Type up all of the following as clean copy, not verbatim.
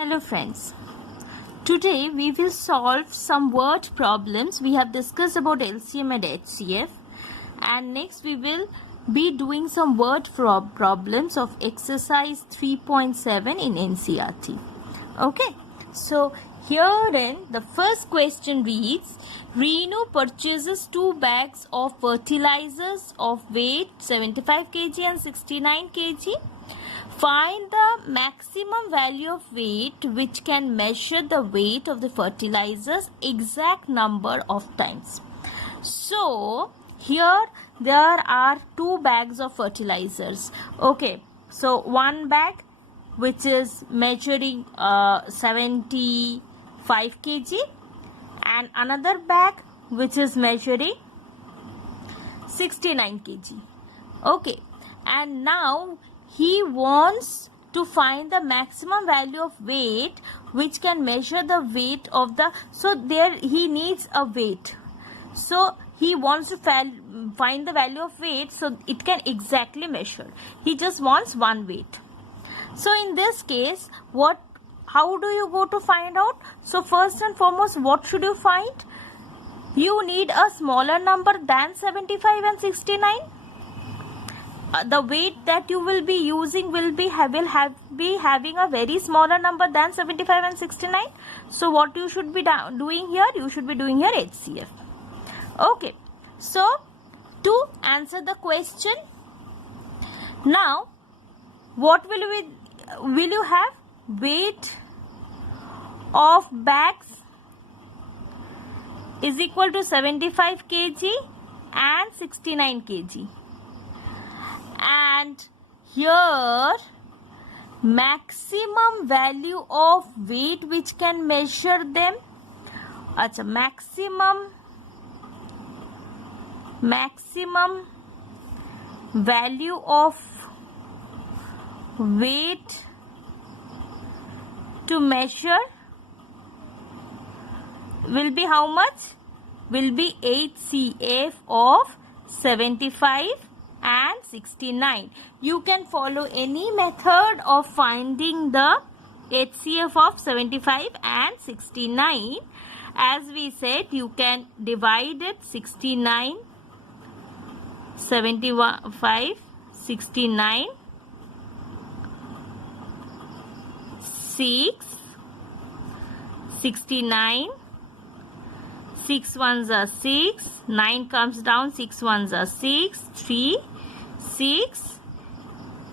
Hello friends. Today we will solve some word problems. We have discussed about LCM and HCF, and next we will be doing some word problems of exercise 3.7 in NCERT. Okay, so herein the first question reads, Renu purchases 2 bags of fertilizers of weight 75 kg and 69 kg. Find the maximum value of weight which can measure the weight of the fertilizers exact number of times. So here there are 2 bags of fertilizers. Okay, so one bag which is measuring 75 kg and another bag which is measuring 69 kg. Okay, and now he wants to find the maximum value of weight which can measure the weight of the, so there he needs a weight. So he wants to find the value of weight so it can exactly measure. He just wants one weight. So in this case, how do you go to find out? So first and foremost, what should you find? You need a smaller number than 75 and 69. The weight that you will be using will be having a very smaller number than 75 and 69. So what you should be doing here? You should be doing here HCF. Okay. So to answer the question, now what will you have? Weight of bags is equal to 75 kg and 69 kg. And here maximum value of weight which can measure them. Maximum value of weight to measure will be how much? Will be HCF of 75 and 69. You can follow any method of finding the HCF of 75 and 69. As we said, you can divide it 69, 75, 69, 6, 69, 6 ones are 6, 9 comes down, 6 ones are 6, 3, 6,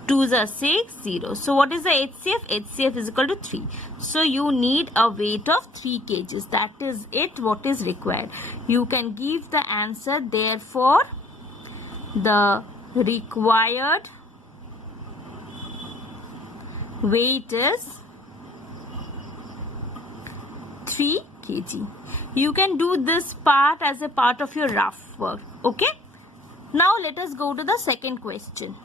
2s are 6, 0. So what is the HCF? HCF is equal to 3. So you need a weight of 3 kgs. That is it, what is required. You can give the answer. Therefore, the required weight is 3 kg. You can do this part as a part of your rough work. Okay. Now let us go to the second question.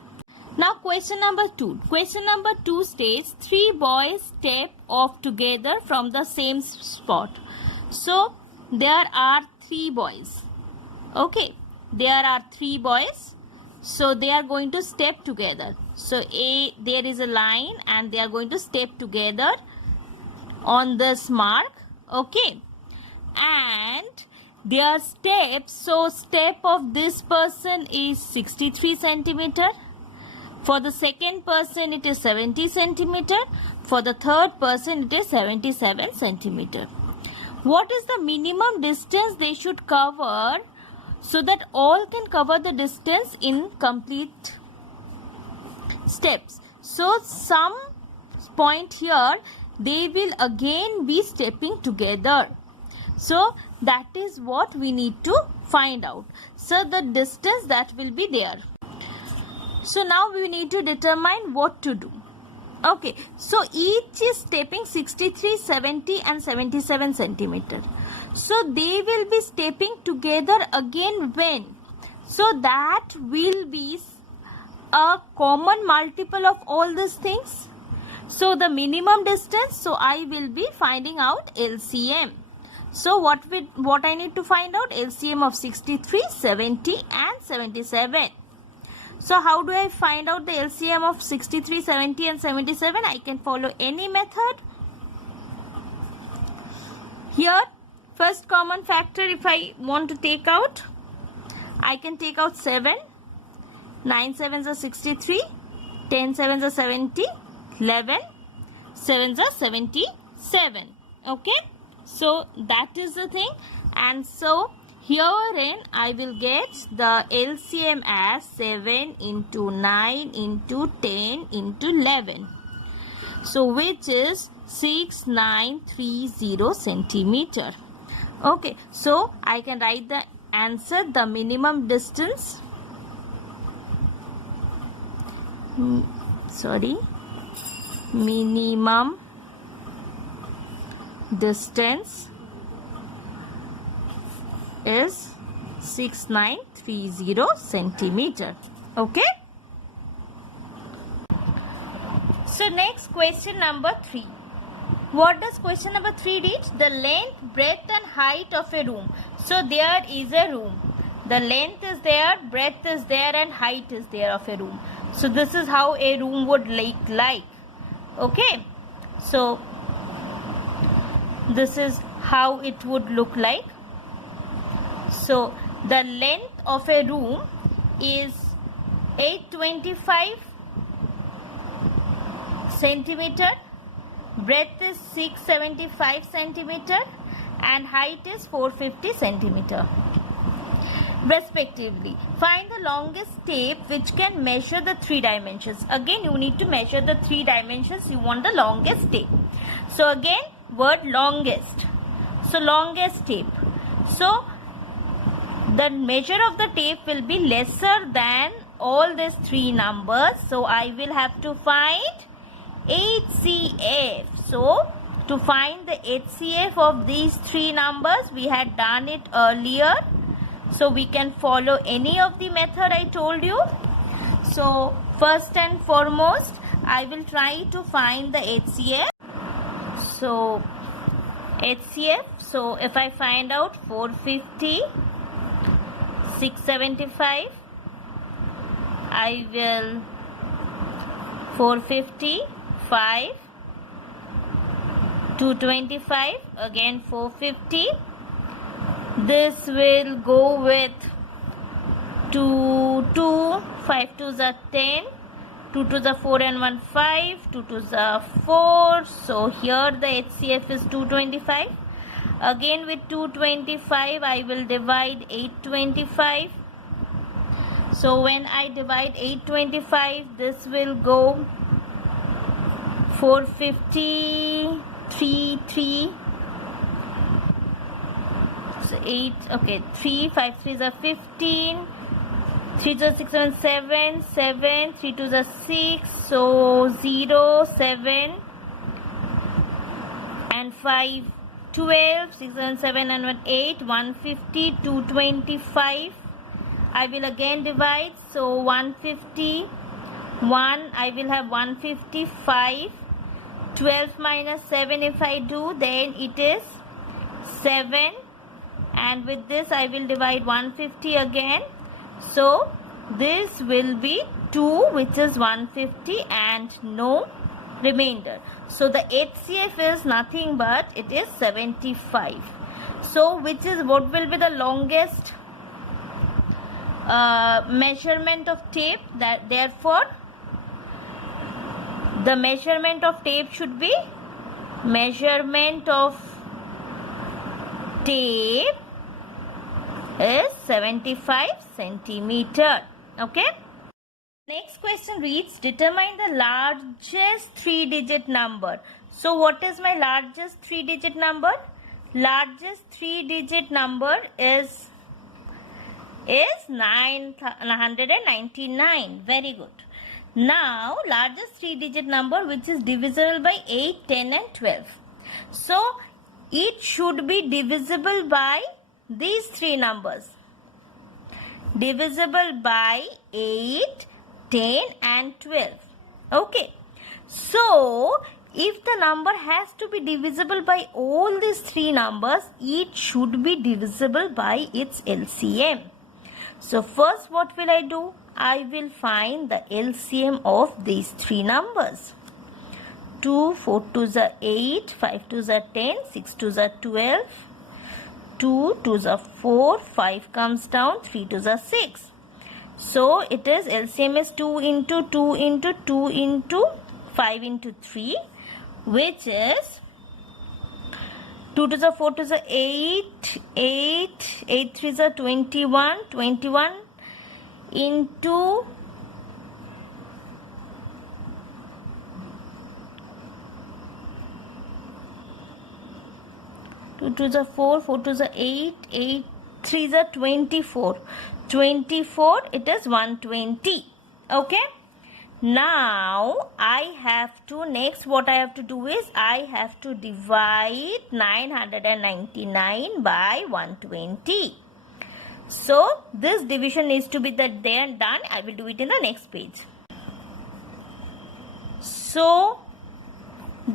Now question number 2. Question number 2 states 3 boys step off together from the same spot. So there are 3 boys. Okay. There are 3 boys. So they are going to step together. So there is a line and they are going to step together on this mark. Okay. And their steps, so step of this person is 63 centimeter. For the second person it is 70 centimeter. For the third person it is 77 centimeter. What is the minimum distance they should cover so that all can cover the distance in complete steps? So some point here they will again be stepping together. So that is what we need to find out. So the distance that will be there. So now we need to determine what to do. Okay, so each is stepping 63, 70 and 77 centimeter. So they will be stepping together again when? So that will be a common multiple of all these things. So the minimum distance, so I will be finding out LCM. So what I need to find out? LCM of 63, 70 and 77. So how do I find out the LCM of 63, 70 and 77? I can follow any method. Here, first common factor, if I want to take out, I can take out 7. 9 sevens are 63. 10 sevens are 70. 11 sevens are 77. Okay. So, that is the thing. And so, herein I will get the LCM as 7 into 9 into 10 into 11. So, which is 6930 centimeter. Okay. So, I can write the answer. The minimum distance. Minimum distance is 6930 centimeter. Okay. So next, question number 3. What does question number 3 read? The length, breadth and height of a room. So there is a room. The length is there, breadth is there and height is there of a room. So this is how a room would look like. Okay. So this is how it would look like. So the length of a room is 825 centimeter, breadth is 675 centimeter and height is 450 centimeter respectively. Find the longest tape which can measure the 3 dimensions. Again, you need to measure the 3 dimensions. You want the longest tape. So again, word longest. So longest tape. So the measure of the tape will be lesser than all these 3 numbers. So I will have to find HCF. So to find the HCF of these 3 numbers, we had done it earlier. So we can follow any of the method I told you. So first and foremost, I will try to find the HCF. So HCF, so if I find out 450, 675, I will 450, 5, 225, again 450. This will go with 2, 5 2s are 10, 2 2s are 4 and 1 5, 2 2s are 4. So here the HCF is 225. Again with 225 I will divide 825. So when I divide 825, this will go 450, 3, 3. So 8, okay, 3, 5 3s are 15, 3 2s are 6, 7, 7, 7, 3 2s are 6, so 0, 7 and 5, 12, 6, 7, 7 and 1, 8, 150, 225. I will again divide, so 150, 1, I will have 155, 12 minus 7 if I do, then it is 7. And with this I will divide 150 again. So this will be 2, which is 150 and no remainder. So the HCF is nothing but it is 75. So which is what will be the longest measurement of tape? That therefore the measurement of tape should be measurement of tape is 75 centimeter. Okay. Next question reads, determine the largest 3-digit number. So what is my largest 3-digit number? Largest 3-digit number is 999. Very good. Now largest 3-digit number which is divisible by 8, 10 and 12. So it should be divisible by these 3 numbers. Divisible by 8, 10 and 12. Okay. So if the number has to be divisible by all these 3 numbers, it should be divisible by its LCM. So first what will I do? I will find the LCM of these 3 numbers. 2, 4 2s are 8, 5 2s are 10, 6 2s are 12, 2 2s are 4, 5 comes down, 3 2s are 6. So it is LCM is 2 into 2 into 2 into 5 into 3, which is 2 2s are 4 2s are 8, 8, 8 3s are 21, 21 into 2 2s are 4, 4 2s are 8, 8 3s are 24. 24, it is 120. Okay. Now, next what I have to do is, I have to divide 999 by 120. So, this division needs to be done. I will do it in the next page. So,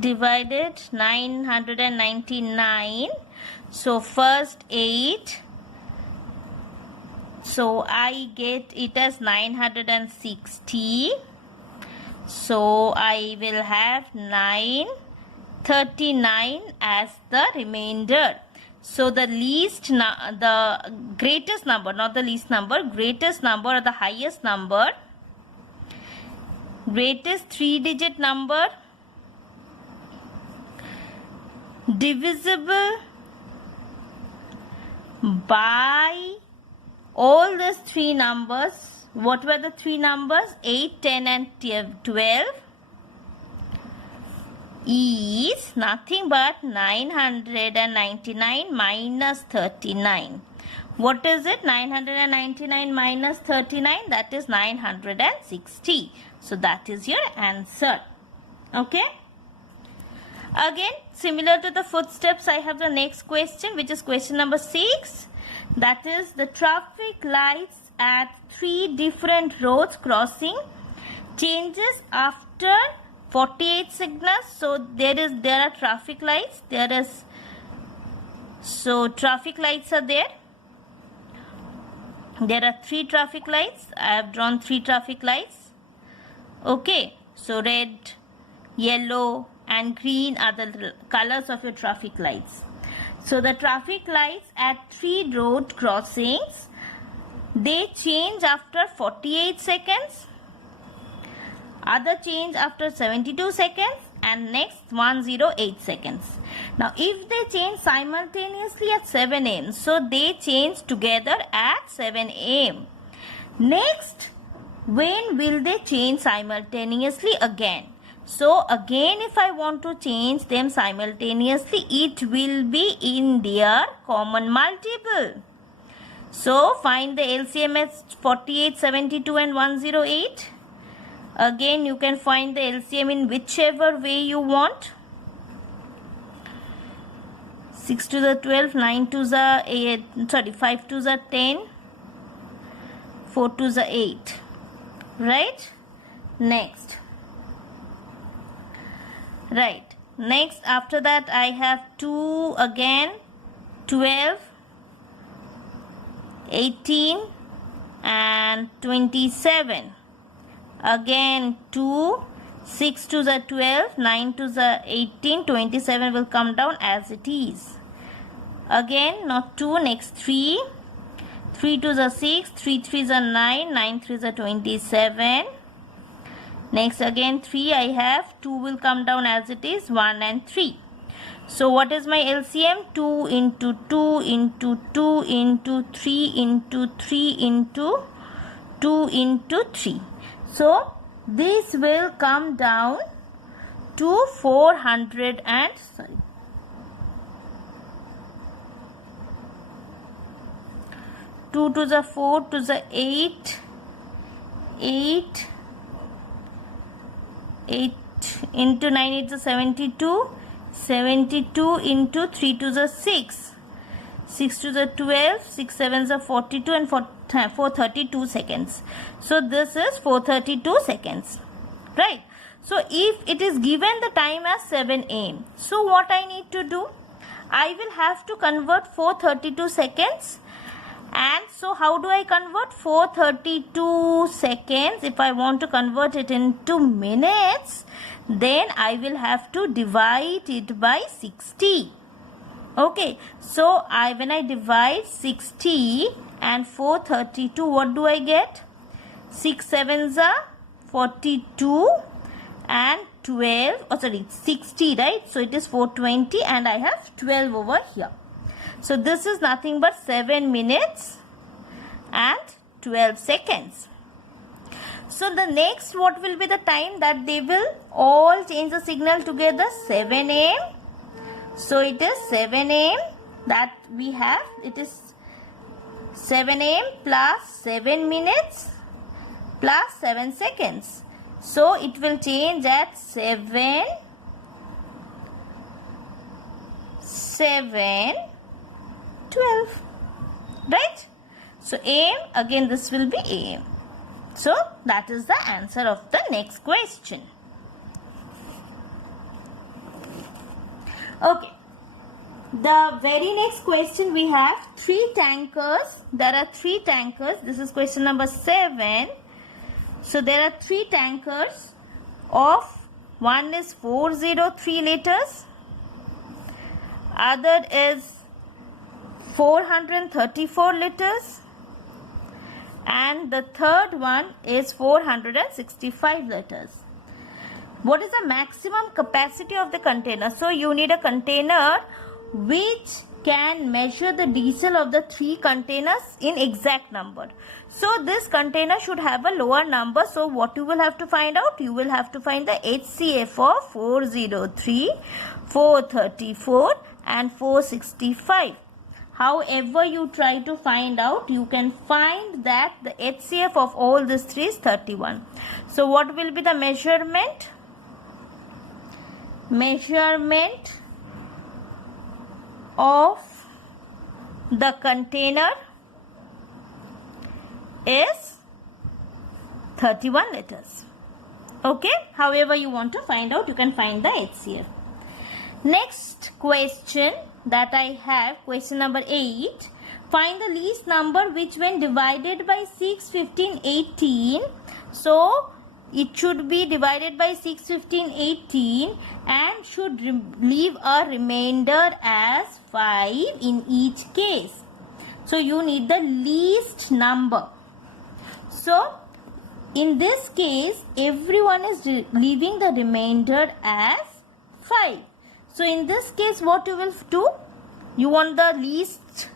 divided 999. So, first 8. So, I get it as 960. So, I will have 939 as the remainder. So, the greatest number, not the least number, greatest number or the highest number, greatest 3-digit number divisible by all these 3 numbers. What were the 3 numbers? 8, 10 and 12 is nothing but 999 minus 39. What is it? 999 minus 39, that is 960. So that is your answer. Okay. Again, similar to the footsteps, I have the next question, which is question number 6. That is, the traffic lights at 3 different roads crossing changes after 48 signals. So there are traffic lights. Traffic lights are there. There are 3 traffic lights. I have drawn 3 traffic lights. Okay. So red, yellow and green are the colors of your traffic lights. So the traffic lights at 3 road crossings, they change after 48 seconds, other change after 72 seconds, and next 108 seconds. Now if they change simultaneously at 7 am, so they change together at 7 am. Next, when will they change simultaneously again? So again, if I want to change them simultaneously, it will be in their common multiple. So find the LCM as 48, 72 and 108. Again, you can find the LCM in whichever way you want. 6 to the 12, 9 to the 8, 5 to the 10, 4 to the 8. Right? Next. Right. Next, after that, I have 2 again, 12, 18 and 27. Again 2, 6 to the 12, 9 to the 18, 27 will come down as it is. Again, not 2, next 3, 3 to the 6, 3 3s are 9, 9 3s are 27. Next again 3 I have, 2 will come down as it is, 1 and 3. So what is my LCM? 2 into 2 into 2 into 3 into 3 into 2 into 3. So this will come down to 400 and 2 to the 4 to the 8, 8 into 9 is 72, 72 into 3 to the 6, 6 to the 12, 6 7s are 42 and 432 seconds. So this is 432 seconds, right? So if it is given the time as 7 am, so what I need to do? I will have to convert 432 seconds And so how do I convert 432 seconds? If I want to convert it into minutes, then I will have to divide it by 60. Okay, so when I divide 60 and 432, what do I get? 6 sevens are 42 and 12, 60, right? So it is 420 and I have 12 over here. So this is nothing but 7 minutes and 12 seconds. So the next, what will be the time that they will all change the signal together? 7 a.m. So it is 7 a.m. that we have. It is 7 a.m. plus 7 minutes plus 7 seconds. So it will change at 7, 12. Right? So a.m. again this will be a.m. So that is the answer of the next question. Okay. The very next question we have 3 tankers. There are 3 tankers. This is question number 7. So there are 3 tankers of one is 403 liters. Other is 434 liters. And the third one is 465 liters. What is the maximum capacity of the container? So you need a container which can measure the diesel of the 3 containers in exact number. So this container should have a lower number. So what you will have to find out? You will have to find the HCF of 403, 434 and 465. However you try to find out, you can find that the HCF of all these 3 is 31. So what will be the measurement? Measurement of the container is 31 liters. Okay, however you want to find out, you can find the HCF. Next question that I have, question number 8. Find the least number which when divided by 6, 15, 18. So it should be divided by 6, 15, 18 and should leave a remainder as 5 in each case. So you need the least number. So in this case, everyone is leaving the remainder as 5. So in this case, what you will do? You want the least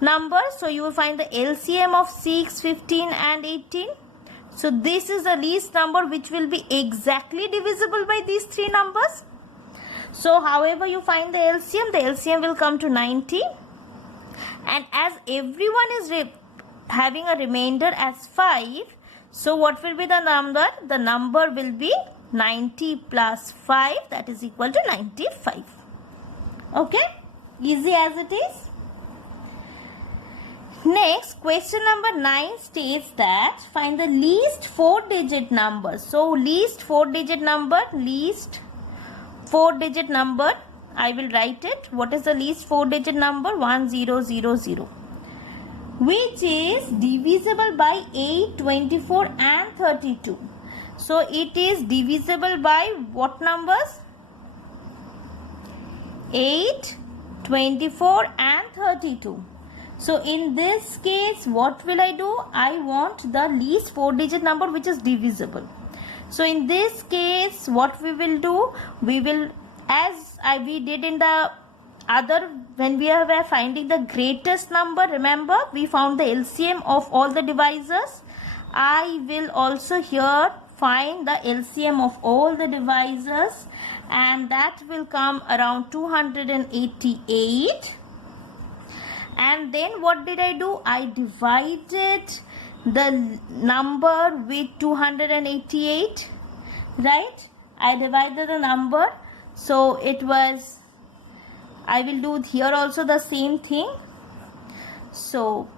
number. So you will find the LCM of 6, 15 and 18. So this is the least number which will be exactly divisible by these 3 numbers. So however you find the LCM will come to 90. And as everyone is having a remainder as 5, so what will be the number? The number will be 90 plus 5, that is equal to 95. Okay, easy as it is. Next, question number 9 states that find the least 4-digit number. So least 4-digit number, I will write it. What is the least 4-digit number? 1000, which is divisible by 8, 24 and 32. So it is divisible by what numbers? 8, 24 and 32. So in this case, what will I do? I want the least 4-digit number which is divisible. So in this case, what we will do? We will, as we did in the other, when we were finding the greatest number, remember we found the LCM of all the divisors. I will also here find the LCM of all the divisors, and that will come around 288. And then what did I do? I divided the number with 288, right? I divided the number. So it was, I will do here also the same thing. So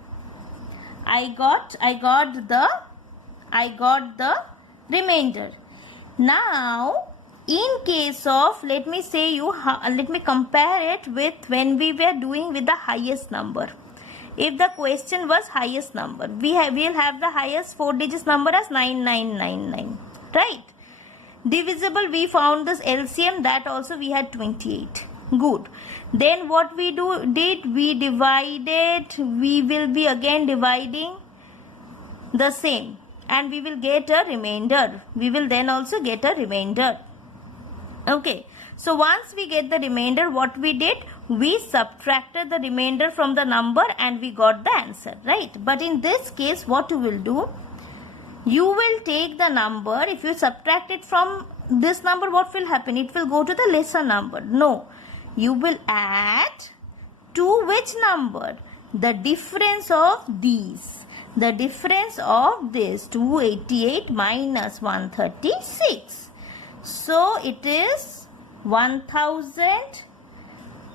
I got the remainder. Now in case of, let me compare it with when we were doing with the highest number. if the question was highest number. We'll have the highest 4 digits number as 9999, right? Divisible, we found this LCM, that also we had 28. Good. Then what we we divided, we will be again dividing the same, and we will get a remainder. We will then also get a remainder. Okay. So once we get the remainder, what we did, we subtracted the remainder from the number and we got the answer, right? But in this case, what you will do, you will take the number, if you subtract it from this number, what will happen? It will go to the lesser number. No, you will add to which number? The difference of these. The difference of this 288 minus 136. So it is 1000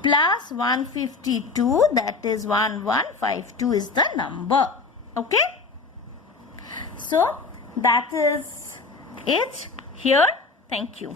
plus 152, that is 1152 is the number. Okay. So that is it here. Thank you.